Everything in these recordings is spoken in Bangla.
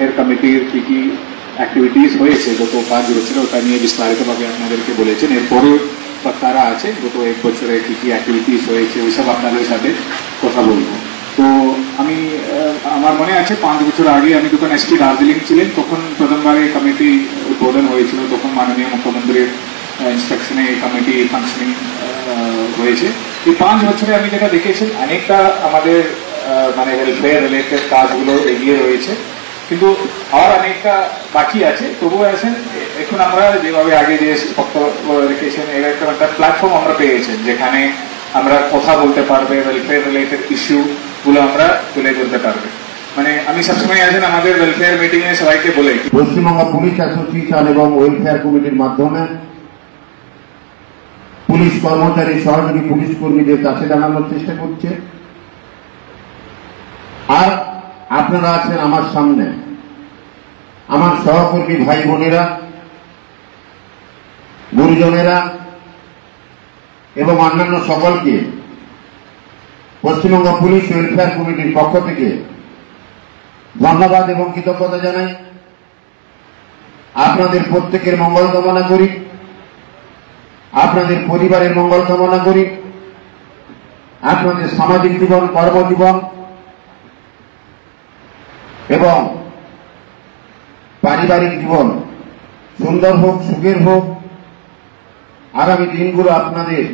ওয়েলফেয়ার কমিটির কি অ্যাক্টিভিটিস হয়েছে গত 5 বছরে, ওটা নিয়ে বিস্তারিতভাবে আপনাদেরকে বলেছেন। এরপরে তারা আছে গত 1 বছরে কি অ্যাক্টিভিটিস হয়েছে ওইসব আপনাদের সাথে কথা বলবো। তো আমি আমার মনে আছে 5 বছর আগে আমি যখন এসপি দার্জিলিং ছিলেন তখন প্রথমবার এই কমিটি উদ্বোধন হয়েছিল, তখন মাননীয় মুখ্যমন্ত্রীর ইনস্ট্রাকশনে এই কমিটি ফাংশনিং হয়েছে। এই 5 বছরে আমি যেটা দেখেছি অনেকটা আমাদের মানে ওয়েলফেয়ার রিলেটেড কাজগুলো এগিয়ে রয়েছে, কিন্তু আর অনেকটা বাকি আছে। তবুও আছেন এখন আমরা যেভাবে আগে যে বক্তব্য রেখেছেন এরকম একটা প্ল্যাটফর্ম আমরা পেয়েছেন যেখানে আমরা কথা বলতে পারবে, ওয়েলফেয়ার রিলেটেড ইস্যু গুলো আমরা তুলে ধরতে পারবে। মানে আমি সবসময় আছেন আমাদের ওয়েলফেয়ার মিটিং এ সবাইকে বলে পশ্চিমবঙ্গ পুলিশ অ্যাসোসিয়েশন এবং ওয়েলফেয়ার কমিটির মাধ্যমে পুলিশ কর্মচারী সহযোগী পুলিশ কর্মীদের কাছে জানানোর চেষ্টা করছে। আর আপনারা আছেন আমার সামনে, আমার সহকর্মী ভাই বোনেরা, গুরুজনেরা এবং অন্যান্য সকলকে পশ্চিমবঙ্গ পুলিশ ওয়েলফেয়ার কমিটির পক্ষ থেকে ধন্যবাদ এবং কৃতজ্ঞতা জানাই। আপনাদের প্রত্যেকের মঙ্গল কামনা করি, আপনাদের পরিবারের মঙ্গল কামনা করি, আপনাদের সামাজিক জীবন, কর্মজীবন এবং পারিবারিক জীবন সুন্দর হোক, সুখের হোক। আগামী দিনগুলো আপনাদের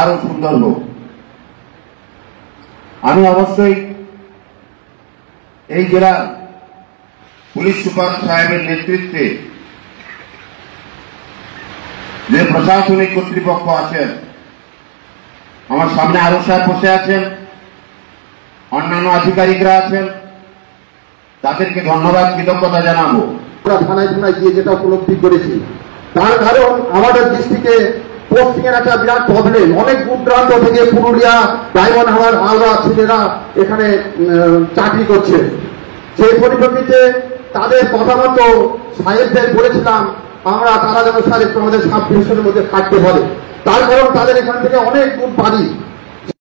আরো সুন্দর হোক। আমি অবশ্যই এই জেলার পুলিশ সুপার সাহেবের নেতৃত্বে যে প্রশাসনিক কর্তৃপক্ষ আছেন, আমার সামনে আরো সাহেব বসে আছেন, অন্যান্য আধিকারিকরা আছেন, তাদেরকে ধন্যবাদ কৃতজ্ঞতা জানাবো। আমরা থানায় গিয়ে যেটা উপলব্ধি করেছি তার কারণ আমাদের ডিস্ট্রিক্টে পোস্টিং এর একটা বিরাট প্রবলেম। অনেক দূর দূরান্ত থেকে পুরুলিয়া, ডায়মন্ড হাওড়া ছেলেরা এখানে চাকরি করছে। সেই পরিপ্রেক্ষিতে তাদের কথা মতো সাহেবদের বলেছিলাম তারা যেন স্যার একটু আমাদের সাব ডিভিশনের মধ্যে থাকতে পারে। তার কারণ তাদের এখান থেকে অনেক দূর বাড়ি।